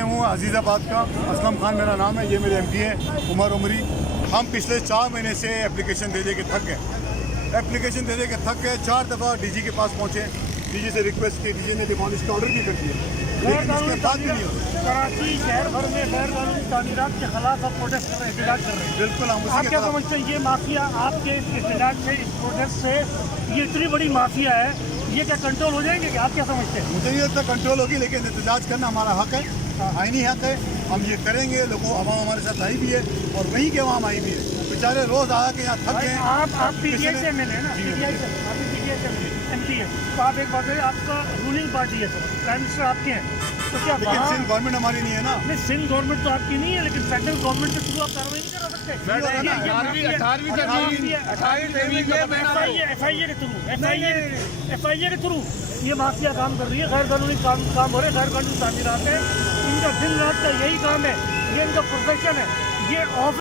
मैं हूँ अजीज़ाबाद का, असलम खान मेरा नाम है, ये मेरे एमपी है उमर उमरी। हम पिछले 4 महीने से एप्लीकेशन दे के थक गए, एप्लीकेशन दे के थक गए। 4 दफ़ा डीजी के पास पहुँचे, डीजी से रिक्वेस्ट की, डीजी ने डिमोलिश का ऑर्डर भी कर दिया, लेकिन इसके बाद भी नहीं होता। कराची शहर भर में गैर कानूनी तामीरात के खिलाफ आप प्रोटेस्ट कर रहे हैं, एहतजाज कर रहे हैं। बिल्कुल, हम आप क्या समझते हैं ये माफिया आपके इस एहतजाज से, इस प्रोटेस्ट से, ये इतनी बड़ी माफिया है, ये क्या कंट्रोल हो जाएंगे? आप क्या समझते हैं? मुझे ये तक कंट्रोल होगी, लेकिन एहतजाज करना हमारा हक है, आईनी हक है। हम ये करेंगे, लोगों आवाम हमारे साथ आई भी है और वहीं के आवाम आई भी है। बेचारे रोज आके यहाँ थक गए। आप पीटीआई से मिले ना, पीटीआई से, आप पीटीआई से मिले, एमपी है, तो आप एक बात है, आपका रूलिंग पार्टी है, प्राइम मिनिस्टर आपके हैं, तो क्या लेकिन सिंध गवर्नमेंट हमारी नहीं है ना। नहीं, सिंध गवर्नमेंट तो आपकी नहीं है, लेकिन सेंट्रल गवर्नमेंट के थ्रू आप कार्रवाई नहीं करा सकते। FIA के थ्रू ये माफिया काम कर रही है, गैर कानूनी काम हो रहे, गैर कानूनी तामीरात है, इनका दिन रात का यही काम है, ये इनका प्रोफेशन है, ये